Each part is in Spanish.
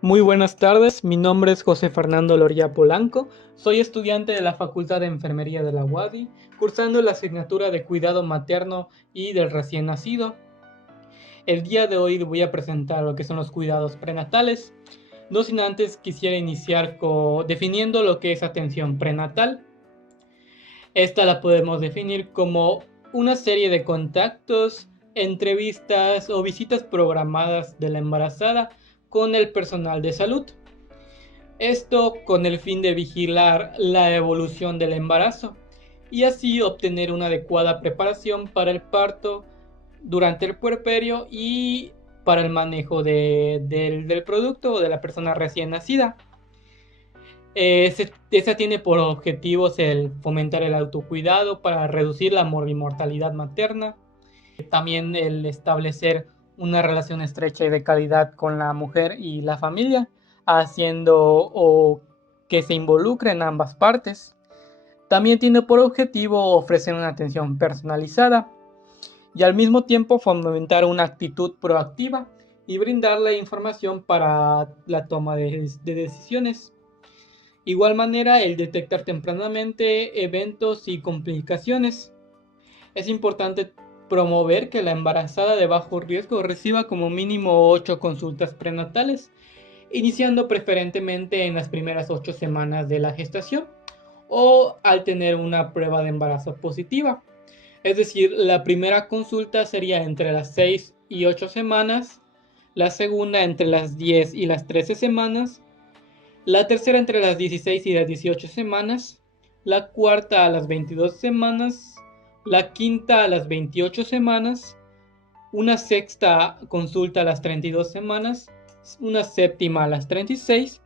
Muy buenas tardes, mi nombre es José Fernando Loría Polanco, soy estudiante de la Facultad de Enfermería de la UADY, cursando la asignatura de Cuidado Materno y del Recién Nacido. El día de hoy voy a presentar lo que son los cuidados prenatales. No sin antes quisiera iniciar definiendo lo que es atención prenatal. Esta la podemos definir como una serie de contactos, entrevistas o visitas programadas de la embarazada con el personal de salud. Esto con el fin de vigilar la evolución del embarazo y así obtener una adecuada preparación para el parto durante el puerperio y para el manejo del producto o de la persona recién nacida. Esta tiene por objetivos el fomentar el autocuidado para reducir la morbimortalidad materna, también el establecer una relación estrecha y de calidad con la mujer y la familia, haciendo o que se involucren ambas partes. También tiene por objetivo ofrecer una atención personalizada y al mismo tiempo fomentar una actitud proactiva y brindarle información para la toma de decisiones. Igual manera, el detectar tempranamente eventos y complicaciones. Es importante promover que la embarazada de bajo riesgo reciba como mínimo 8 consultas prenatales, iniciando preferentemente en las primeras 8 semanas de la gestación o al tener una prueba de embarazo positiva. Es decir, la primera consulta sería entre las 6 y 8 semanas, la segunda entre las 10 y las 13 semanas, la tercera entre las 16 y las 18 semanas, la cuarta a las 22 semanas, la quinta a las 28 semanas, una sexta consulta a las 32 semanas, una séptima a las 36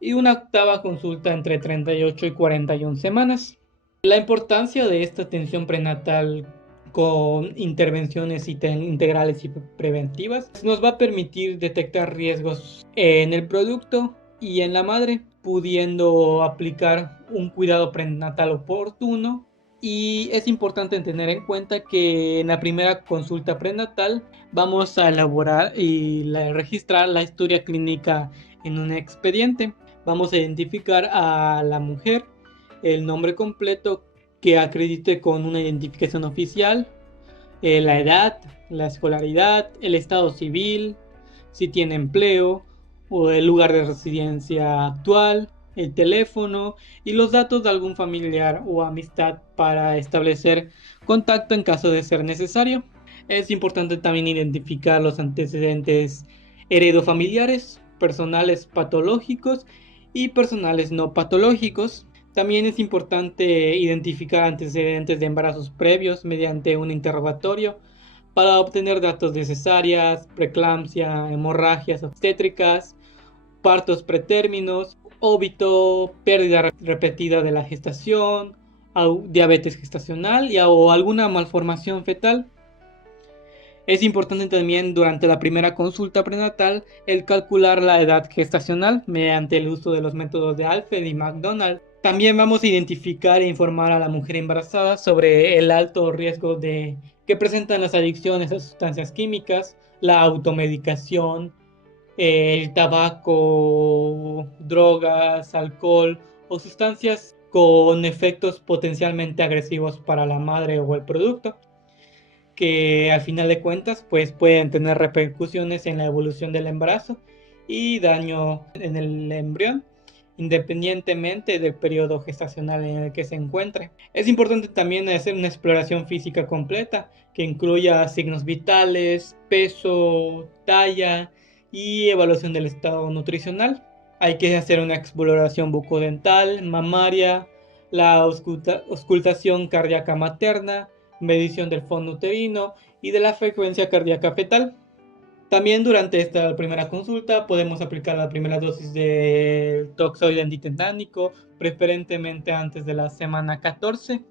y una octava consulta entre 38 y 41 semanas. La importancia de esta atención prenatal con intervenciones integrales y preventivas nos va a permitir detectar riesgos en el producto y en la madre, pudiendo aplicar un cuidado prenatal oportuno. Y es importante tener en cuenta que en la primera consulta prenatal vamos a elaborar y registrar la historia clínica en un expediente. Vamos a identificar a la mujer, el nombre completo que acredite con una identificación oficial, la edad, la escolaridad, el estado civil, si tiene empleo o el lugar de residencia actual, el teléfono y los datos de algún familiar o amistad para establecer contacto en caso de ser necesario. Es importante también identificar los antecedentes heredofamiliares, personales patológicos y personales no patológicos. También es importante identificar antecedentes de embarazos previos mediante un interrogatorio para obtener datos de cesáreas, preeclampsia, hemorragias obstétricas, partos pretérminos, óbito, pérdida repetida de la gestación, diabetes gestacional o alguna malformación fetal. Es importante también durante la primera consulta prenatal el calcular la edad gestacional mediante el uso de los métodos de Alfred y McDonald. También vamos a identificar e informar a la mujer embarazada sobre el alto riesgo que presentan las adicciones a sustancias químicas, la automedicación, el tabaco, drogas, alcohol o sustancias con efectos potencialmente agresivos para la madre o el producto, que al final de cuentas pues pueden tener repercusiones en la evolución del embarazo y daño en el embrión, independientemente del periodo gestacional en el que se encuentre. Es importante también hacer una exploración física completa que incluya signos vitales, peso, talla y evaluación del estado nutricional. Hay que hacer una exploración bucodental, mamaria, la auscultación cardíaca materna, medición del fondo uterino y de la frecuencia cardíaca fetal. También durante esta primera consulta podemos aplicar la primera dosis de toxoide antitetánico, preferentemente antes de la semana 14,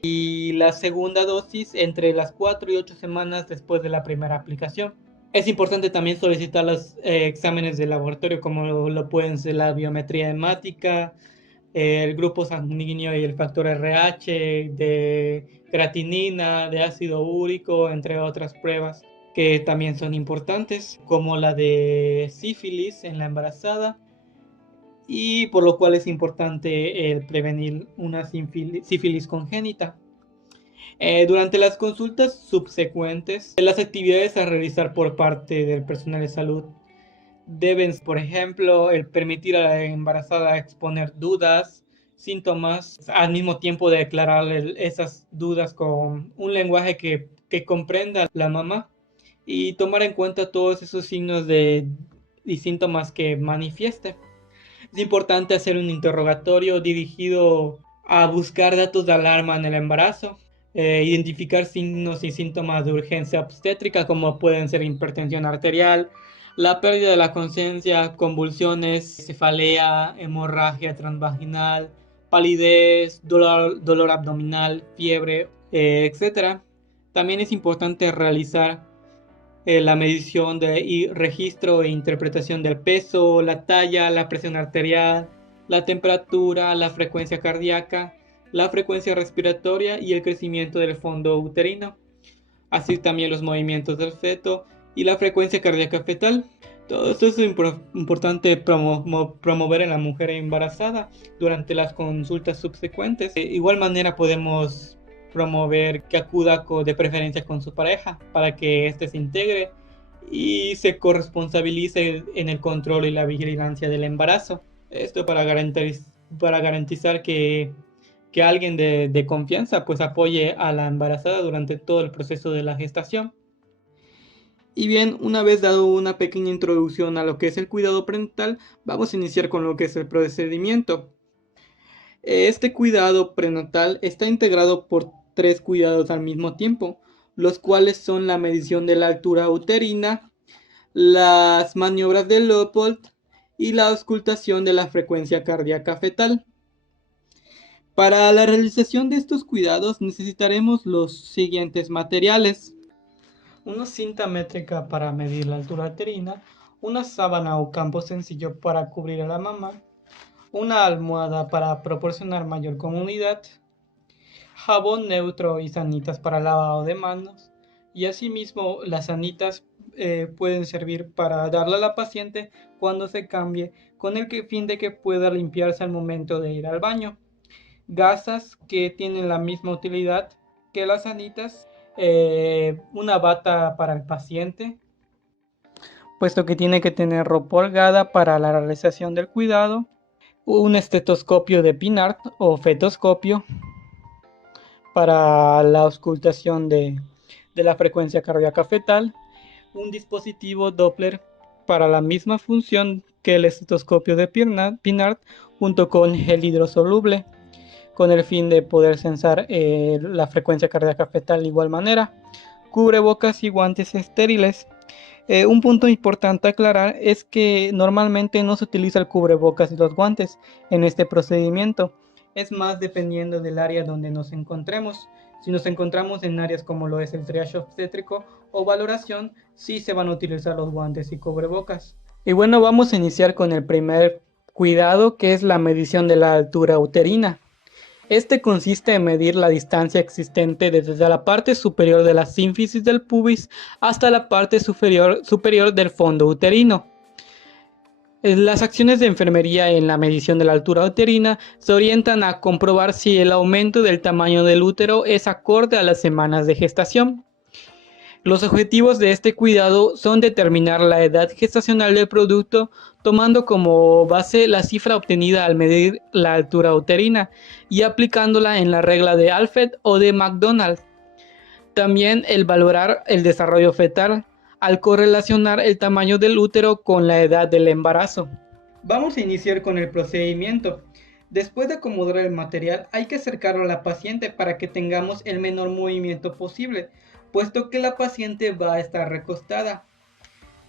y la segunda dosis entre las 4 y 8 semanas después de la primera aplicación. Es importante también solicitar los exámenes de laboratorio como lo pueden ser la biometría hemática, el grupo sanguíneo y el factor RH, de creatinina, de ácido úrico, entre otras pruebas que también son importantes, como la de sífilis en la embarazada, y por lo cual es importante el prevenir una sífilis congénita. Durante las consultas subsecuentes, las actividades a realizar por parte del personal de salud deben, por ejemplo, el permitir a la embarazada exponer dudas, síntomas, al mismo tiempo de declarar esas dudas con un lenguaje que comprenda la mamá y tomar en cuenta todos esos signos y síntomas que manifieste. Es importante hacer un interrogatorio dirigido a buscar datos de alarma en el embarazo, identificar signos y síntomas de urgencia obstétrica como pueden ser hipertensión arterial, la pérdida de la conciencia, convulsiones, cefalea, hemorragia transvaginal, palidez, dolor abdominal, fiebre, etc. También es importante realizar la medición y registro e interpretación del peso, la talla, la presión arterial, la temperatura, la frecuencia cardíaca, la frecuencia respiratoria y el crecimiento del fondo uterino, así también los movimientos del feto y la frecuencia cardíaca fetal. Todo esto es importante promover en la mujer embarazada durante las consultas subsecuentes. De igual manera podemos promover que acuda de preferencia con su pareja para que éste se integre y se corresponsabilice en el control y la vigilancia del embarazo. Esto para garantizar que alguien de confianza pues apoye a la embarazada durante todo el proceso de la gestación. Y bien, una vez dado una pequeña introducción a lo que es el cuidado prenatal, vamos a iniciar con lo que es el procedimiento. Este cuidado prenatal está integrado por 3 cuidados al mismo tiempo, los cuales son la medición de la altura uterina, las maniobras de Leopold y la auscultación de la frecuencia cardíaca fetal. Para la realización de estos cuidados necesitaremos los siguientes materiales: una cinta métrica para medir la altura uterina, una sábana o campo sencillo para cubrir a la mamá, una almohada para proporcionar mayor comodidad, jabón neutro y sanitas para lavado de manos, y asimismo las sanitas pueden servir para darle a la paciente cuando se cambie con el fin de que pueda limpiarse al momento de ir al baño. Gasas que tienen la misma utilidad que las sanitas, una bata para el paciente, puesto que tiene que tener ropa holgada para la realización del cuidado, un estetoscopio de Pinart o fetoscopio para la auscultación de la frecuencia cardíaca fetal, un dispositivo Doppler para la misma función que el estetoscopio de Pinart junto con gel hidrosoluble, con el fin de poder censar la frecuencia cardíaca fetal de igual manera, cubrebocas y guantes estériles. Un punto importante a aclarar es que normalmente no se utiliza el cubrebocas y los guantes en este procedimiento, es más dependiendo del área donde nos encontremos. Si nos encontramos en áreas como lo es el triage obstétrico o valoración, sí se van a utilizar los guantes y cubrebocas. Y bueno, vamos a iniciar con el primer cuidado, que es la medición de la altura uterina. Este consiste en medir la distancia existente desde la parte superior de la sínfisis del pubis hasta la parte superior del fondo uterino. Las acciones de enfermería en la medición de la altura uterina se orientan a comprobar si el aumento del tamaño del útero es acorde a las semanas de gestación. Los objetivos de este cuidado son determinar la edad gestacional del producto, tomando como base la cifra obtenida al medir la altura uterina y aplicándola en la regla de Alfred o de McDonald. También el valorar el desarrollo fetal al correlacionar el tamaño del útero con la edad del embarazo. Vamos a iniciar con el procedimiento. Después de acomodar el material, hay que acercarlo a la paciente para que tengamos el menor movimiento posible, puesto que la paciente va a estar recostada.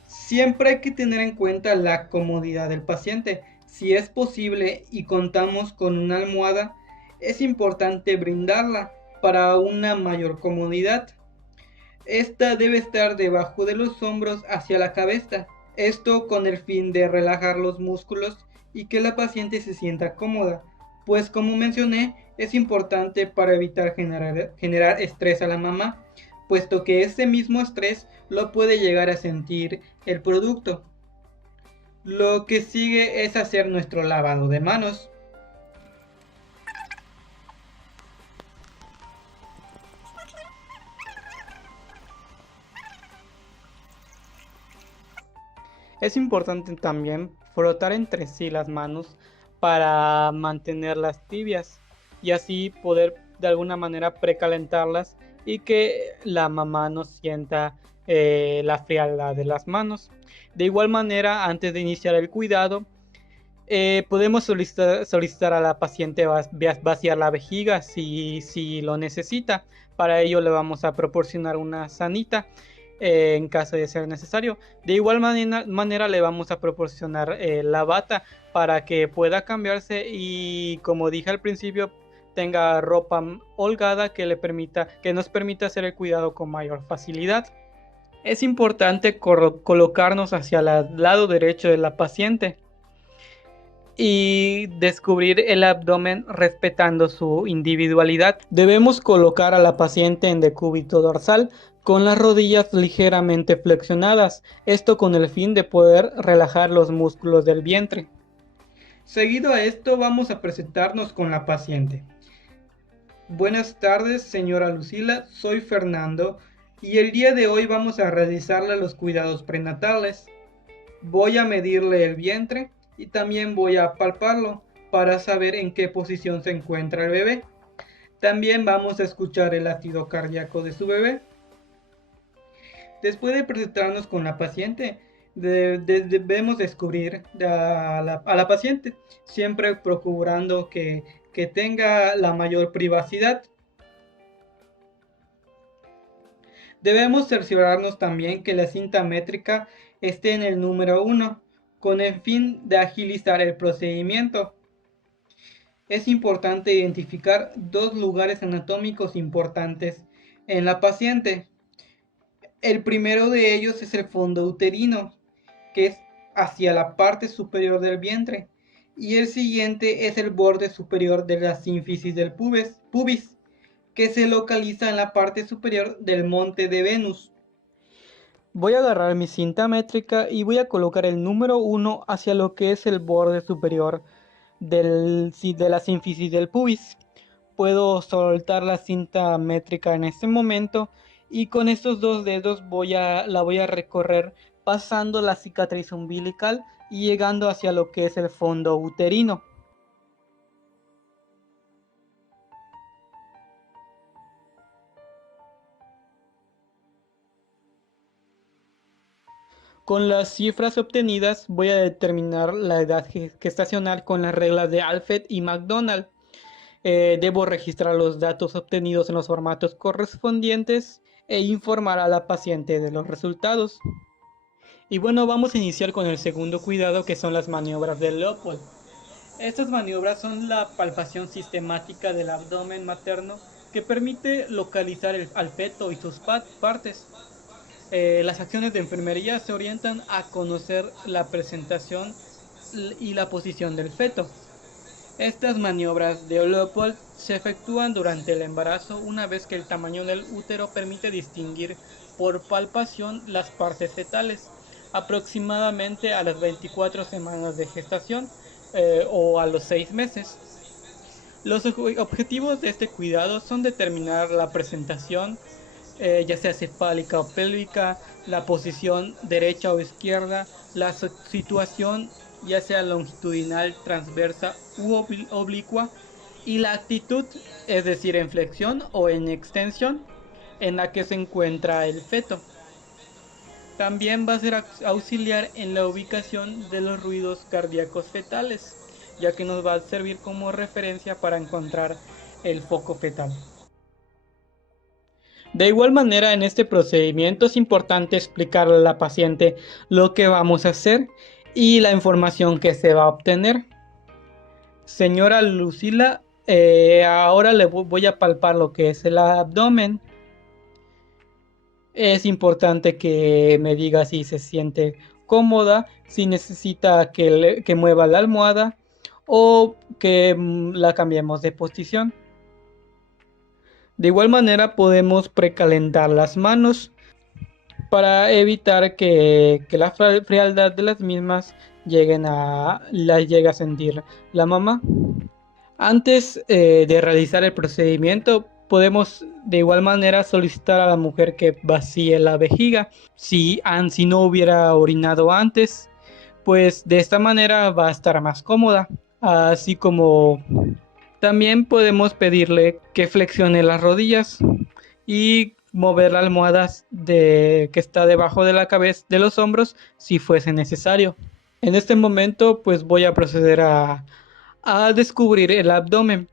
Siempre hay que tener en cuenta la comodidad del paciente. Si es posible y contamos con una almohada, es importante brindarla para una mayor comodidad. Esta debe estar debajo de los hombros hacia la cabeza. Esto con el fin de relajar los músculos y que la paciente se sienta cómoda, pues como mencioné, es importante para evitar generar estrés a la mamá, puesto que ese mismo estrés lo puede llegar a sentir el producto. Lo que sigue es hacer nuestro lavado de manos. Es importante también frotar entre sí las manos para mantenerlas tibias y así poder de alguna manera precalentarlas y que la mamá no sienta la frialdad de las manos. De igual manera, antes de iniciar el cuidado, podemos solicitar a la paciente vaciar la vejiga si lo necesita. Para ello le vamos a proporcionar una sanita en caso de ser necesario. De igual manera le vamos a proporcionar la bata para que pueda cambiarse y, como dije al principio, tenga ropa holgada que nos permita hacer el cuidado con mayor facilidad. Es importante colocarnos hacia el lado derecho de la paciente y descubrir el abdomen respetando su individualidad. Debemos colocar a la paciente en decúbito dorsal con las rodillas ligeramente flexionadas, esto con el fin de poder relajar los músculos del vientre. Seguido a esto vamos a presentarnos con la paciente. Buenas tardes, señora Lucila, soy Fernando y el día de hoy vamos a realizarle los cuidados prenatales. Voy a medirle el vientre y también voy a palparlo para saber en qué posición se encuentra el bebé. También vamos a escuchar el latido cardíaco de su bebé. Después de presentarnos con la paciente, debemos descubrir a la paciente, siempre procurando que tenga la mayor privacidad. Debemos cerciorarnos también que la cinta métrica esté en el número 1, con el fin de agilizar el procedimiento. Es importante identificar dos lugares anatómicos importantes en la paciente. El primero de ellos es el fondo uterino, que es hacia la parte superior del vientre, y el siguiente es el borde superior de la sínfisis del pubis, que se localiza en la parte superior del monte de Venus. Voy a agarrar mi cinta métrica y voy a colocar el número 1 hacia lo que es el borde superior de la sínfisis del pubis. Puedo soltar la cinta métrica en este momento y con estos dos dedos la voy a recorrer pasando la cicatriz umbilical y llegando hacia lo que es el fondo uterino. Con las cifras obtenidas voy a determinar la edad gestacional con las reglas de Alfred y McDonald. Debo registrar los datos obtenidos en los formatos correspondientes e informar a la paciente de los resultados. Y bueno, vamos a iniciar con el segundo cuidado, que son las maniobras de Leopold. Estas maniobras son la palpación sistemática del abdomen materno que permite localizar al feto y sus partes. Las acciones de enfermería se orientan a conocer la presentación y la posición del feto. Estas maniobras de Leopold se efectúan durante el embarazo una vez que el tamaño del útero permite distinguir por palpación las partes fetales, aproximadamente a las 24 semanas de gestación o a los 6 meses. Los objetivos de este cuidado son determinar la presentación, ya sea cefálica o pélvica, la posición derecha o izquierda, la situación ya sea longitudinal, transversa u oblicua, y la actitud, es decir, en flexión o en extensión, en la que se encuentra el feto. También va a ser auxiliar en la ubicación de los ruidos cardíacos fetales, ya que nos va a servir como referencia para encontrar el foco fetal. De igual manera, en este procedimiento es importante explicarle a la paciente lo que vamos a hacer y la información que se va a obtener. Señora Lucila, ahora le voy a palpar lo que es el abdomen. Es importante que me diga si se siente cómoda, si necesita que mueva la almohada o que la cambiemos de posición. De igual manera podemos precalentar las manos para evitar que la frialdad de las mismas las llegue a sentir la mamá. Antes de realizar el procedimiento, podemos de igual manera solicitar a la mujer que vacíe la vejiga. Si no hubiera orinado antes, pues de esta manera va a estar más cómoda. Así como también podemos pedirle que flexione las rodillas y mover las almohadas que está debajo de la cabeza, de los hombros, si fuese necesario. En este momento, pues voy a proceder a descubrir el abdomen.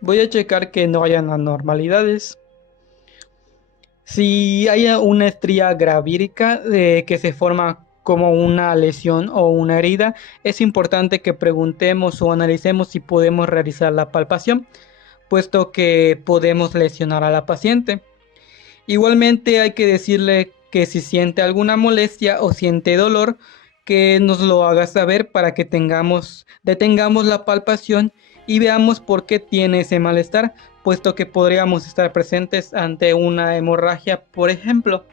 Voy a checar que no hayan anormalidades. Si hay una estría gravídica que se forma como una lesión o una herida, es importante que preguntemos o analicemos si podemos realizar la palpación, puesto que podemos lesionar a la paciente. Igualmente hay que decirle que si siente alguna molestia o siente dolor, que nos lo haga saber para que detengamos la palpación y veamos por qué tiene ese malestar, puesto que podríamos estar presentes ante una hemorragia, por ejemplo.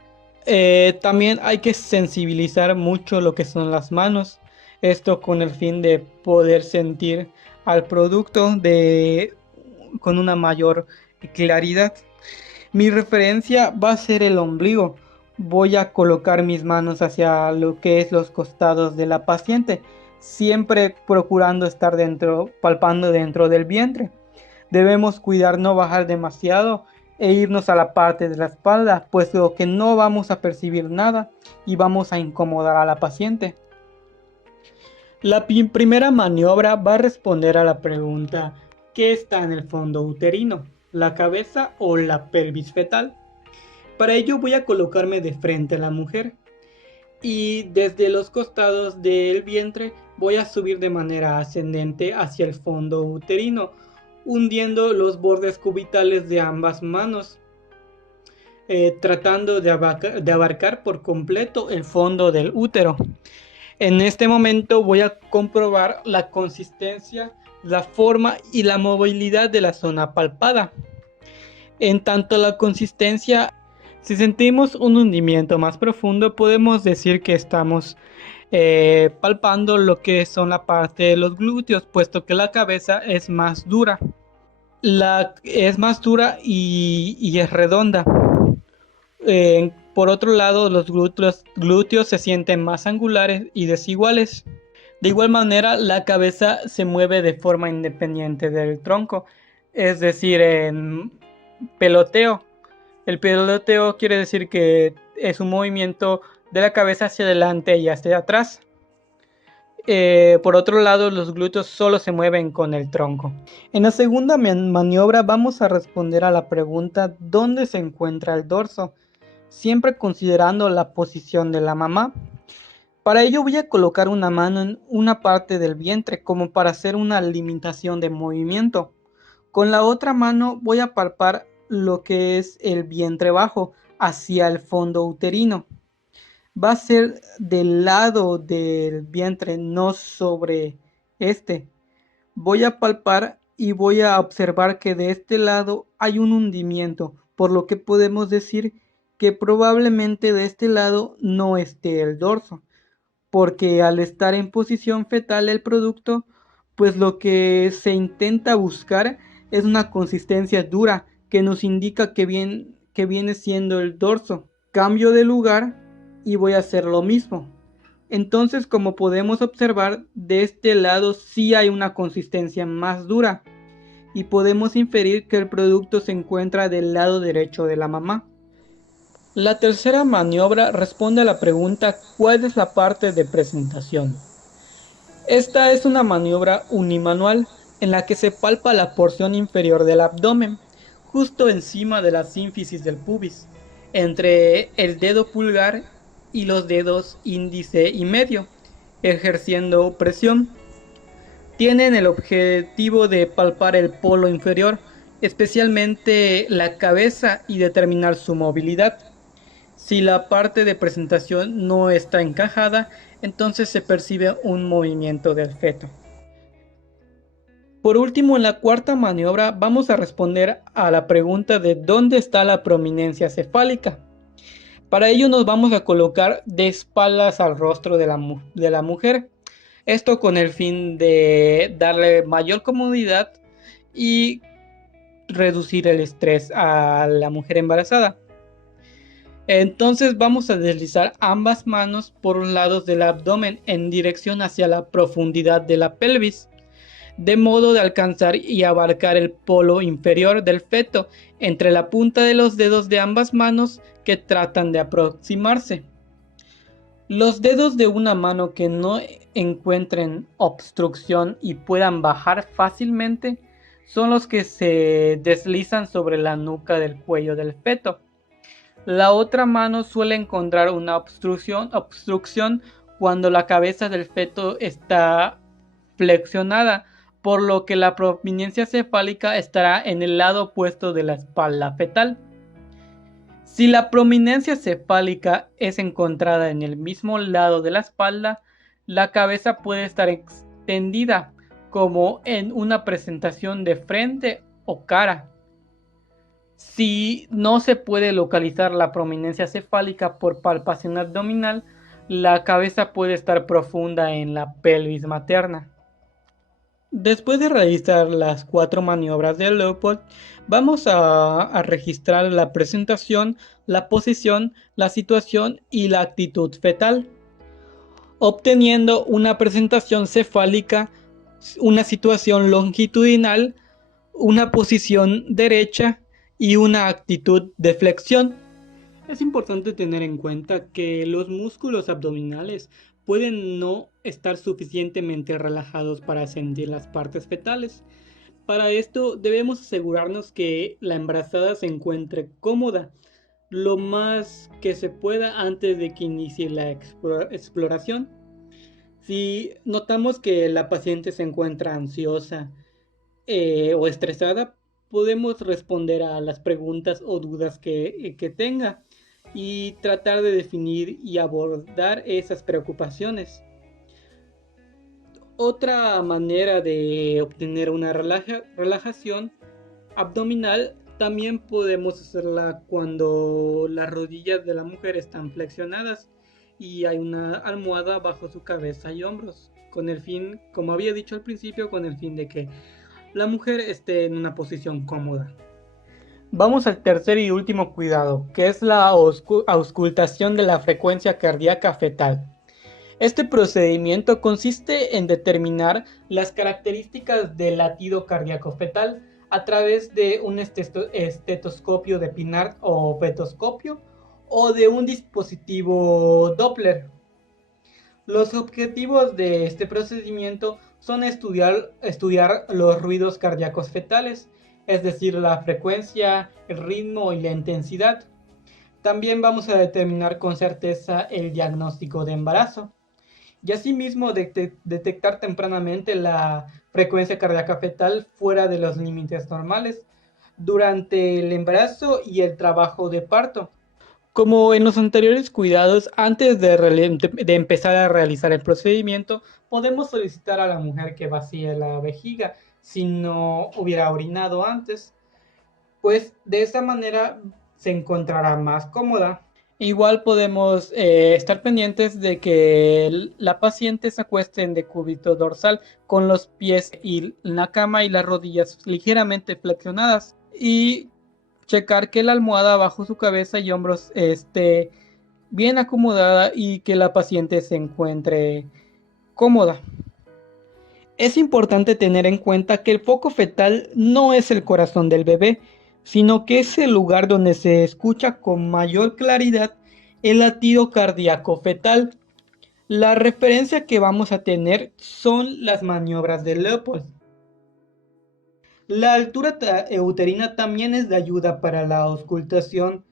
También hay que sensibilizar mucho lo que son las manos, esto con el fin de poder sentir al producto con una mayor claridad. Mi referencia va a ser el ombligo. Voy a colocar mis manos hacia lo que es los costados de la paciente, siempre procurando estar palpando dentro del vientre. Debemos cuidar no bajar demasiado e irnos a la parte de la espalda, puesto que no vamos a percibir nada y vamos a incomodar a la paciente. La primera maniobra va a responder a la pregunta: ¿qué está en el fondo uterino? ¿La cabeza o la pelvis fetal? Para ello voy a colocarme de frente a la mujer y desde los costados del vientre voy a subir de manera ascendente hacia el fondo uterino, hundiendo los bordes cubitales de ambas manos, tratando de abarcar por completo el fondo del útero. En este momento voy a comprobar la consistencia, la forma y la movilidad de la zona palpada. En tanto la consistencia, si sentimos un hundimiento más profundo, podemos decir que estamos palpando lo que son la parte de los glúteos, puesto que la cabeza es más dura. Es más dura y es redonda. Por otro lado, los glúteos se sienten más angulares y desiguales. De igual manera, la cabeza se mueve de forma independiente del tronco, es decir, en peloteo. El peloteo quiere decir que es un movimiento de la cabeza hacia adelante y hacia atrás. Por otro lado, los glúteos solo se mueven con el tronco. En la segunda maniobra vamos a responder a la pregunta: ¿dónde se encuentra el dorso? Siempre considerando la posición de la mamá. Para ello voy a colocar una mano en una parte del vientre como para hacer una limitación de movimiento. Con la otra mano voy a palpar lo que es el vientre bajo hacia el fondo uterino. Va a ser del lado del vientre, no sobre este. Voy a palpar y voy a observar que de este lado hay un hundimiento, por lo que podemos decir que probablemente de este lado no esté el dorso, porque al estar en posición fetal el producto, pues lo que se intenta buscar es una consistencia dura que nos indica que viene siendo el dorso. Cambio de lugar y voy a hacer lo mismo. Entonces, como podemos observar, de este lado sí hay una consistencia más dura y podemos inferir que el producto se encuentra del lado derecho de la mamá. La tercera maniobra responde a la pregunta: ¿cuál es la parte de presentación? Esta es una maniobra unimanual en la que se palpa la porción inferior del abdomen, justo encima de la sínfisis del pubis, entre el dedo pulgar y los dedos índice y medio, ejerciendo presión. Tienen el objetivo de palpar el polo inferior, especialmente la cabeza, y determinar su movilidad. Si la parte de presentación no está encajada, entonces se percibe un movimiento del feto. Por último, en la cuarta maniobra vamos a responder a la pregunta de ¿dónde está la prominencia cefálica? Para ello nos vamos a colocar de espaldas al rostro de la mujer. Esto con el fin de darle mayor comodidad y reducir el estrés a la mujer embarazada. Entonces vamos a deslizar ambas manos por los lados del abdomen en dirección hacia la profundidad de la pelvis, de modo de alcanzar y abarcar el polo inferior del feto entre la punta de los dedos de ambas manos que tratan de aproximarse. Los dedos de una mano que no encuentren obstrucción y puedan bajar fácilmente son los que se deslizan sobre la nuca del cuello del feto. La otra mano suele encontrar una obstrucción cuando la cabeza del feto está flexionada, por lo que la prominencia cefálica estará en el lado opuesto de la espalda fetal. Si la prominencia cefálica es encontrada en el mismo lado de la espalda, la cabeza puede estar extendida, como en una presentación de frente o cara. Si no se puede localizar la prominencia cefálica por palpación abdominal, la cabeza puede estar profunda en la pelvis materna. Después de realizar las 4 maniobras de Leopold, vamos a registrar la presentación, la posición, la situación y la actitud fetal, obteniendo una presentación cefálica, una situación longitudinal, una posición derecha y una actitud de flexión. Es importante tener en cuenta que los músculos abdominales pueden no estar suficientemente relajados para sentir las partes fetales. Para esto debemos asegurarnos que la embarazada se encuentre cómoda lo más que se pueda antes de que inicie la exploración. Si notamos que la paciente se encuentra ansiosa o estresada, podemos responder a las preguntas o dudas que tenga y tratar de definir y abordar esas preocupaciones. Otra manera de obtener una relajación abdominal también podemos hacerla cuando las rodillas de la mujer están flexionadas y hay una almohada bajo su cabeza y hombros, con el fin, como había dicho al principio, con el fin de que la mujer esté en una posición cómoda. Vamos al tercer y último cuidado, que es la auscultación de la frecuencia cardíaca fetal. Este procedimiento consiste en determinar las características del latido cardíaco fetal a través de un estetoscopio de Pinard o fetoscopio o de un dispositivo Doppler. Los objetivos de este procedimiento son estudiar los ruidos cardíacos fetales, es decir, la frecuencia, el ritmo y la intensidad. También vamos a determinar con certeza el diagnóstico de embarazo y asimismo detectar tempranamente la frecuencia cardíaca fetal fuera de los límites normales durante el embarazo y el trabajo de parto. Como en los anteriores cuidados, antes de empezar a realizar el procedimiento, podemos solicitar a la mujer que vacíe la vejiga si no hubiera orinado antes, pues de esta manera se encontrará más cómoda. Igual podemos estar pendientes de que la paciente se acueste en decúbito dorsal con los pies en la cama y las rodillas ligeramente flexionadas y checar que la almohada bajo su cabeza y hombros esté bien acomodada y que la paciente se encuentre cómoda. Es importante tener en cuenta que el foco fetal no es el corazón del bebé, sino que es el lugar donde se escucha con mayor claridad el latido cardíaco fetal. La referencia que vamos a tener son las maniobras de Leopold. La altura uterina también es de ayuda para la auscultación,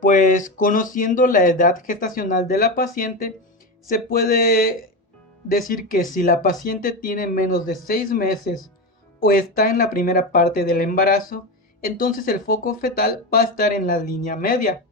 pues conociendo la edad gestacional de la paciente, se puede decir que si la paciente tiene menos de 6 meses o está en la primera parte del embarazo, entonces el foco fetal va a estar en la línea media.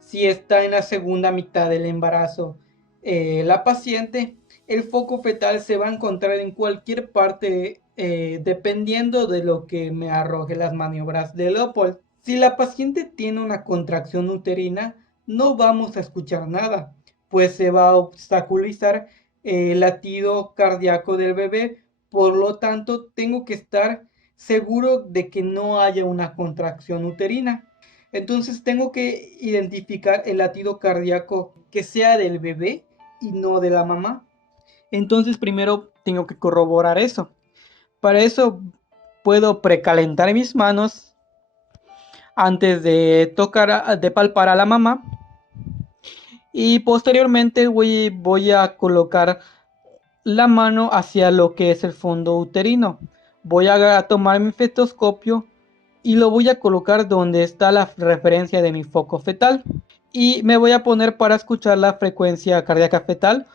Si está en la segunda mitad del embarazo la paciente, el foco fetal se va a encontrar en cualquier parte dependiendo de lo que me arroje las maniobras de Leopold. Si la paciente tiene una contracción uterina, no vamos a escuchar nada, pues se va a obstaculizar el latido cardíaco del bebé. Por lo tanto, tengo que estar seguro de que no haya una contracción uterina. Entonces tengo que identificar el latido cardíaco que sea del bebé y no de la mamá. Entonces primero tengo que corroborar eso. Para eso puedo precalentar mis manos antes de de palpar a la mamá. Y posteriormente voy a colocar la mano hacia lo que es el fondo uterino. Voy a tomar mi fetoscopio y lo voy a colocar donde está la referencia de mi foco fetal. Y me voy a poner para escuchar la frecuencia cardíaca fetal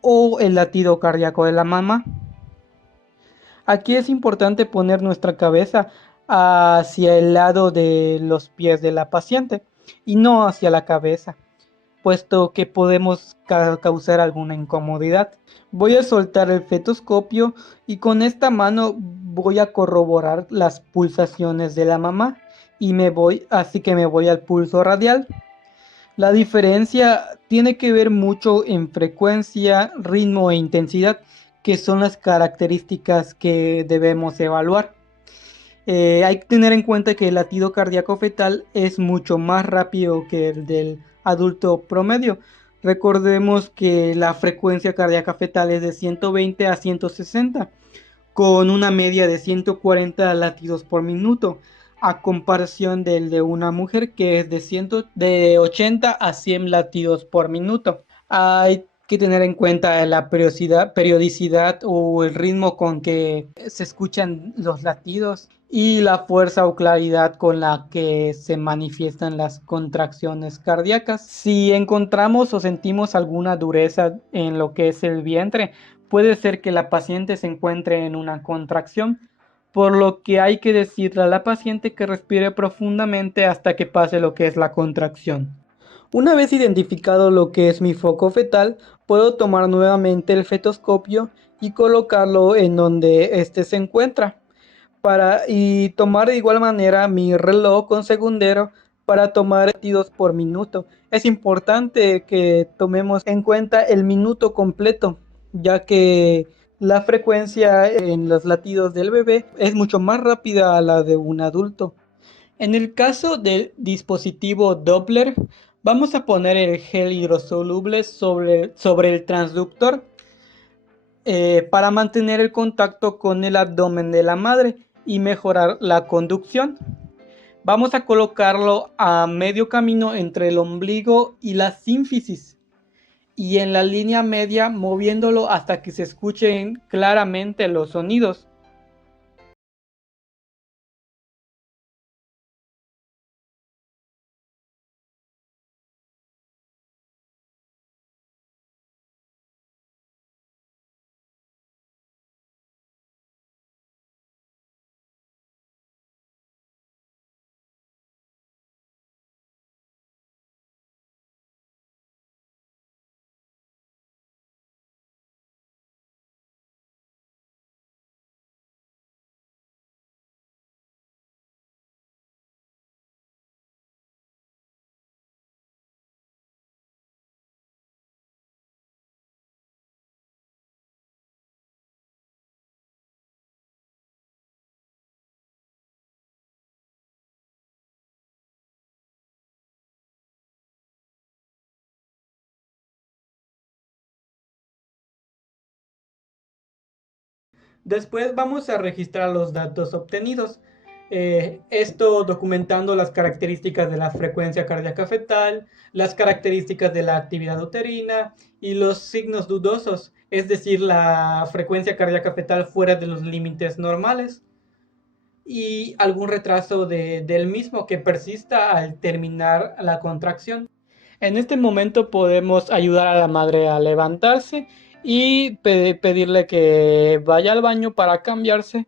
o el latido cardíaco de la mamá. Aquí es importante poner nuestra cabeza hacia el lado de los pies de la paciente y no hacia la cabeza, puesto que podemos causar alguna incomodidad. Voy a soltar el fetoscopio y con esta mano voy a corroborar las pulsaciones de la mamá y así que me voy al pulso radial. La diferencia tiene que ver mucho en frecuencia, ritmo e intensidad, que son las características que debemos evaluar. Hay que tener en cuenta que el latido cardíaco fetal es mucho más rápido que el del adulto promedio. Recordemos que la frecuencia cardíaca fetal es de 120 a 160, con una media de 140 latidos por minuto, a comparación del de una mujer que es de 80 a 100 latidos por minuto. Hay que tener en cuenta la periodicidad o el ritmo con que se escuchan los latidos y la fuerza o claridad con la que se manifiestan las contracciones cardíacas. Si encontramos o sentimos alguna dureza en lo que es el vientre, puede ser que la paciente se encuentre en una contracción, por lo que hay que decirle a la paciente que respire profundamente hasta que pase lo que es la contracción. Una vez identificado lo que es mi foco fetal, puedo tomar nuevamente el fetoscopio y colocarlo en donde éste se encuentra. Y tomar de igual manera mi reloj con segundero para tomar latidos por minuto. Es importante que tomemos en cuenta el minuto completo, ya que la frecuencia en los latidos del bebé es mucho más rápida a la de un adulto. En el caso del dispositivo Doppler, vamos a poner el gel hidrosoluble sobre el transductor para mantener el contacto con el abdomen de la madre y mejorar la conducción. Vamos a colocarlo a medio camino entre el ombligo y la sínfisis y en la línea media moviéndolo hasta que se escuchen claramente los sonidos. Después vamos a registrar los datos obtenidos. Esto documentando las características de la frecuencia cardíaca fetal, las características de la actividad uterina y los signos dudosos, es decir, la frecuencia cardíaca fetal fuera de los límites normales y algún retraso del mismo que persista al terminar la contracción. En este momento podemos ayudar a la madre a levantarse y pedirle que vaya al baño para cambiarse.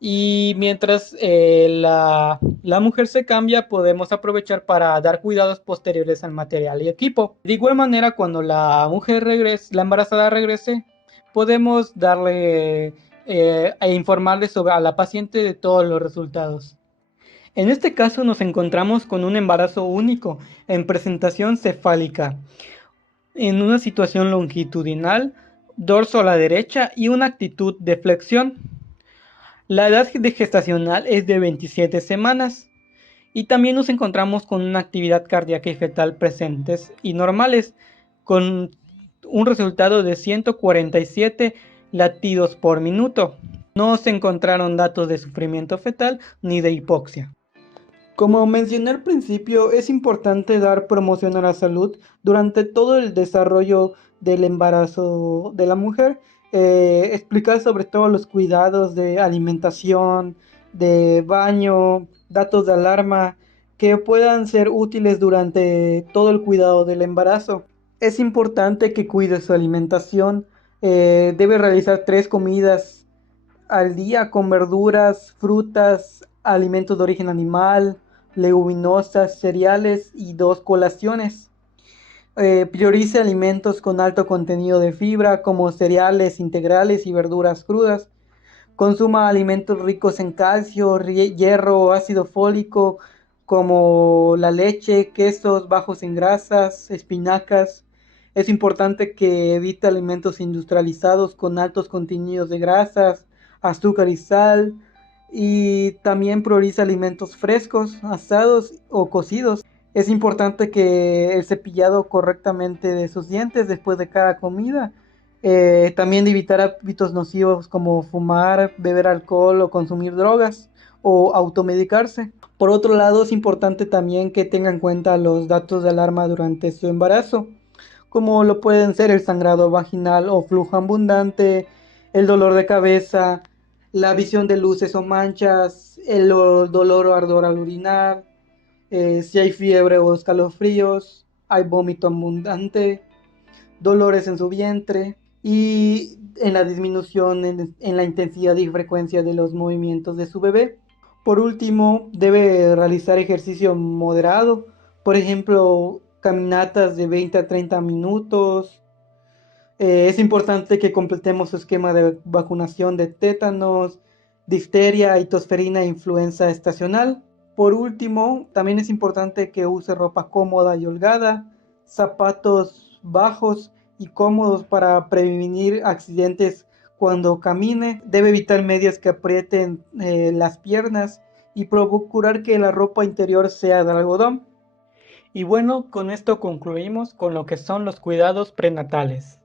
Y mientras la mujer se cambia, podemos aprovechar para dar cuidados posteriores al material y equipo. De igual manera, cuando la mujer regrese, la embarazada regrese, podemos darle e informarle sobre a la paciente de todos los resultados. En este caso nos encontramos con un embarazo único en presentación cefálica, en una situación longitudinal, dorso a la derecha y una actitud de flexión. La edad de gestacional es de 27 semanas y también nos encontramos con una actividad cardíaca y fetal presentes y normales, con un resultado de 147 latidos por minuto. No se encontraron datos de sufrimiento fetal ni de hipoxia. Como mencioné al principio, es importante dar promoción a la salud durante todo el desarrollo del embarazo de la mujer, explicar sobre todo los cuidados de alimentación, de baño, datos de alarma que puedan ser útiles durante todo el cuidado del embarazo. Es importante que cuide su alimentación, debe realizar 3 comidas al día con verduras, frutas, alimentos de origen animal, leguminosas, cereales y 2 colaciones. Priorice alimentos con alto contenido de fibra como cereales integrales y verduras crudas. Consuma alimentos ricos en calcio, hierro, ácido fólico como la leche, quesos bajos en grasas, espinacas. Es importante que evite alimentos industrializados con altos contenidos de grasas, azúcar y sal. Y también prioriza alimentos frescos, asados o cocidos. Es importante que el cepillado correctamente de sus dientes después de cada comida. También evitar hábitos nocivos como fumar, beber alcohol o consumir drogas o automedicarse. Por otro lado, es importante también que tenga en cuenta los datos de alarma durante su embarazo, como lo pueden ser el sangrado vaginal o flujo abundante, el dolor de cabeza, la visión de luces o manchas, el dolor o ardor al orinar, si hay fiebre o escalofríos, hay vómito abundante, dolores en su vientre y en la disminución en la intensidad y frecuencia de los movimientos de su bebé. Por último, debe realizar ejercicio moderado, por ejemplo, caminatas de 20 a 30 minutos. Es importante que completemos su esquema de vacunación de tétanos, difteria y tosferina e influenza estacional. Por último, también es importante que use ropa cómoda y holgada, zapatos bajos y cómodos para prevenir accidentes cuando camine. Debe evitar medias que aprieten las piernas y procurar que la ropa interior sea de algodón. Y bueno, con esto concluimos con lo que son los cuidados prenatales.